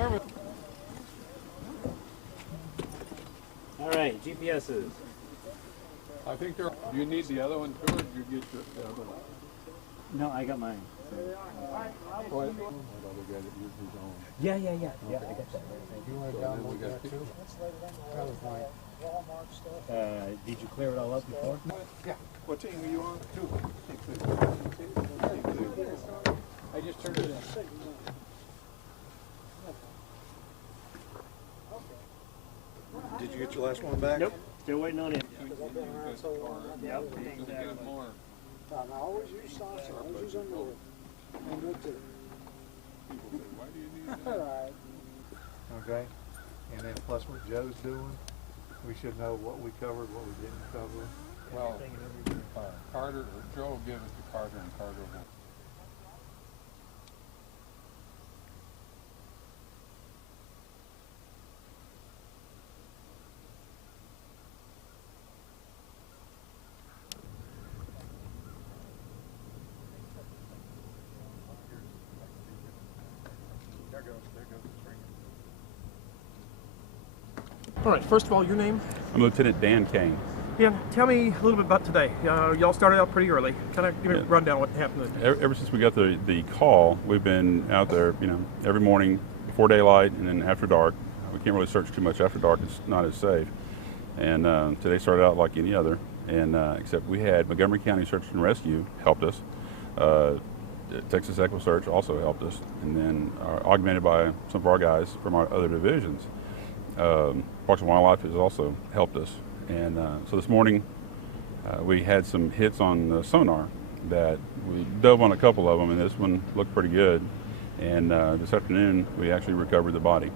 service. All right, GPSs. I think they're. Do you need the other one too, or did you get the other one? No, I got mine. What? Yeah, I got that. You want to download that too? That was mine. Did you clear it all up before? Yeah. What team were you on? Two. I just turned it in. Did you get your last one back? Nope. Still waiting on it. Yep. More. I always use sauce, I always use underwear. And good too. People say, why do you need that? Alright. Okay, and then plus what Joe's doing, we should know what we covered, what we didn't cover. Well, Carter, or Joe will give it to Carter, and Carter will. There goes the string. All right, first of all, your name? I'm Lieutenant Dan Kane. Yeah, tell me a little bit about today. Y'all started out pretty early. Kind of give me a rundown of what happened today. Ever since we got the call, we've been out there, every morning before daylight and then after dark. We can't really search too much after dark; it's not as safe. And today started out like any other, and except we had Montgomery County Search and Rescue helped us. Texas Echo Search also helped us, and then augmented by some of our guys from our other divisions. Parks and Wildlife has also helped us. And so this morning we had some hits on the sonar that we dove on a couple of them, and this one looked pretty good. And this afternoon we actually recovered the body.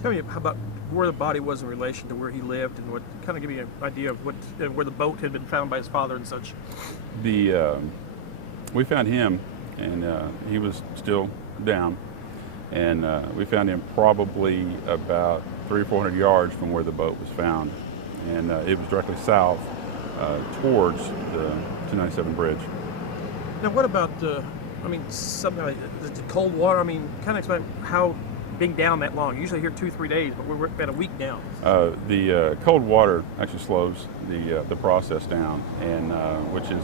Tell me about where the body was in relation to where he lived, and what kind of give me an idea of what where the boat had been found by his father and such. We found him, and he was still down, and we found him probably about 300 or 400 yards from where the boat was found, and it was directly south towards the 297 bridge. Now, what about something like the cold water? I mean, kind of explain how being down that long. Usually here 2-3 days, but we're about a week down. The cold water actually slows the process down, and which is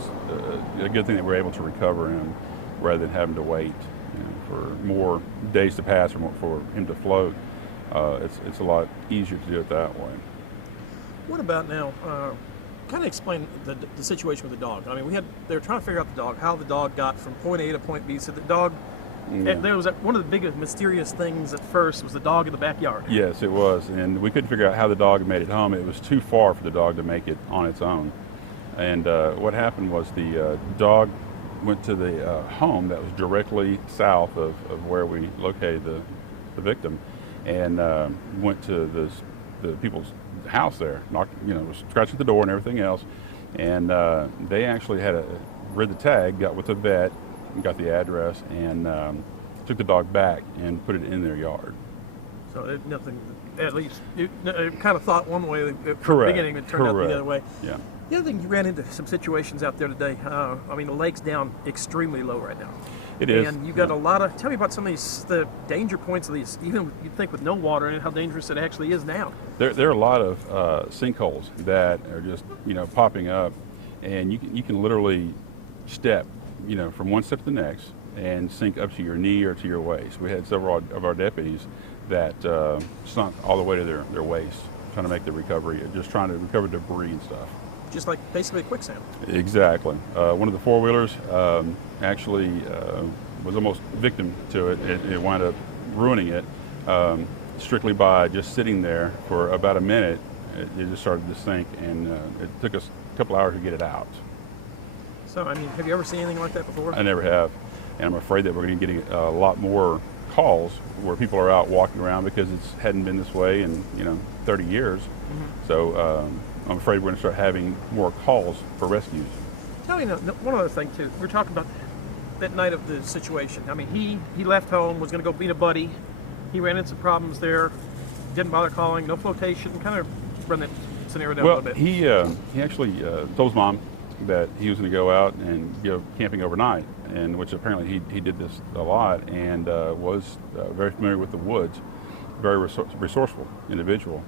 a good thing that we're able to recover him rather than having to wait for more days to pass for him to float. It's a lot easier to do it that way. What about now? Kind of explain the situation with the dog. I mean, they were trying to figure out the dog, how the dog got from point A to point B. So the dog. Yeah. There was one of the biggest mysterious things at first was the dog in the backyard. Yes, it was, and we couldn't figure out how the dog made it home. It was too far for the dog to make it on its own. And what happened was the dog went to the home that was directly south of where we located the victim, and went to the people's house there, knocked, was scratching at the door and everything else, and they actually had read the tag, got with the vet, got the address, and took the dog back and put it in their yard. So nothing, at least, you kind of thought one way at the beginning, it turned out the other way. Yeah. The other thing, you ran into some situations out there today. The lake's down extremely low right now. It is. And you got a lot of, tell me about some of the danger points of these, even you'd think with no water in it, how dangerous it actually is now. There are a lot of sinkholes that are just, popping up, and you can literally step, from one step to the next and sink up to your knee or to your waist. We had several of our deputies that sunk all the way to their waist, trying to make the recovery, just trying to recover debris and stuff. Just like basically quicksand. Exactly. One of the four-wheelers actually was almost victim to it. It wound up ruining it strictly by just sitting there for about a minute. It just started to sink, and it took us a couple hours to get it out. So, have you ever seen anything like that before? I never have, and I'm afraid that we're going to be getting a lot more calls where people are out walking around because it hadn't been this way in 30 years. Mm-hmm. So I'm afraid we're going to start having more calls for rescues. Tell me one other thing too. We're talking about that night of the situation. He left home, was going to go meet a buddy. He ran into some problems there. Didn't bother calling. No flotation. Kind of run that scenario down a little bit. He actually told his mom that he was going to go out and go camping overnight, and which apparently he did this a lot, and was very familiar with the woods, very resourceful individual.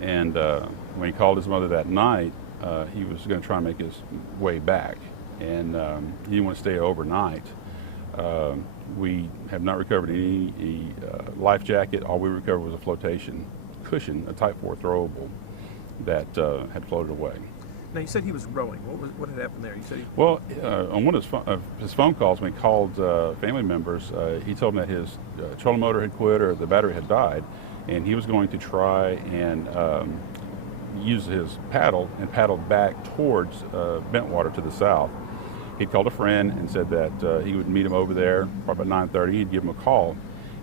And when he called his mother that night, he was going to try and make his way back, and he didn't want to stay overnight. We have not recovered any life jacket. All we recovered was a flotation cushion, a Type 4 throwable, that had floated away. Now you said he was rowing. What had happened there? You said Well, on one of his phone calls, when he called family members, he told them that his trolling motor had quit or the battery had died, and he was going to try and use his paddle and paddle back towards Bentwater to the south. He'd called a friend and said that he would meet him over there probably about 9:30. He'd give him a call,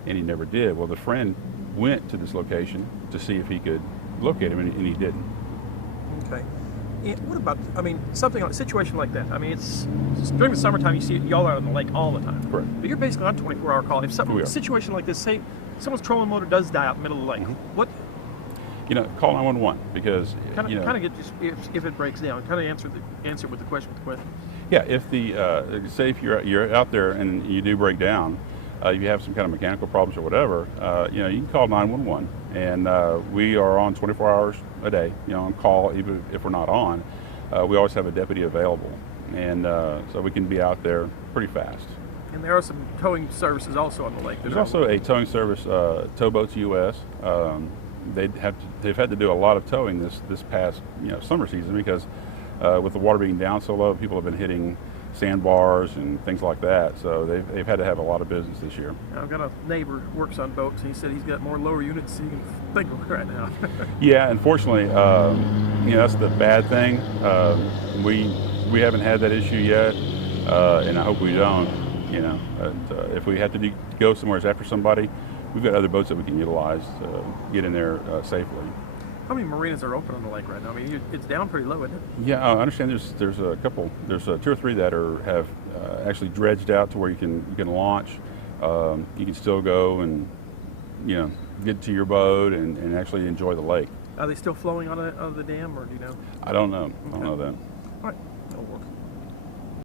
and he never did. Well, the friend went to this location to see if he could locate him, and he didn't. okay. And what about? I mean, something like a situation like that. I mean, it's during the summertime. You see y'all out on the lake all the time. Correct. But you're basically on a 24-hour call. If We are. a situation like this, say someone's trolling motor does die out in the middle of the lake, what? Call 911 because Kind of get this, if it breaks down. Kind of answer with the question. Yeah, if say if you're out there and you do break down, you have some kind of mechanical problems or whatever, you can call 911, and we are on 24 hours a day, on call even if we're not on. We always have a deputy available, and so we can be out there pretty fast. And there are some towing services also on the lake. There's also a towing service, Towboats US. They've had to do a lot of towing this past summer season because with the water being down so low, people have been hitting sandbars and things like that. So they've had to have a lot of business this year. I've got a neighbor who works on boats, and he said he's got more lower units than you can think of right now. Yeah, unfortunately, that's the bad thing. We haven't had that issue yet, and I hope we don't. If we have to go somewhere after somebody, we've got other boats that we can utilize to get in there safely. How many marinas are open on the lake right now? I mean, it's down pretty low, isn't it? Yeah, I understand. There's a couple. There's 2 or 3 that have actually dredged out to where you can launch. You can still go and get to your boat and actually enjoy the lake. Are they still flowing out of the dam, or do you know? I don't know. I don't know that. All right.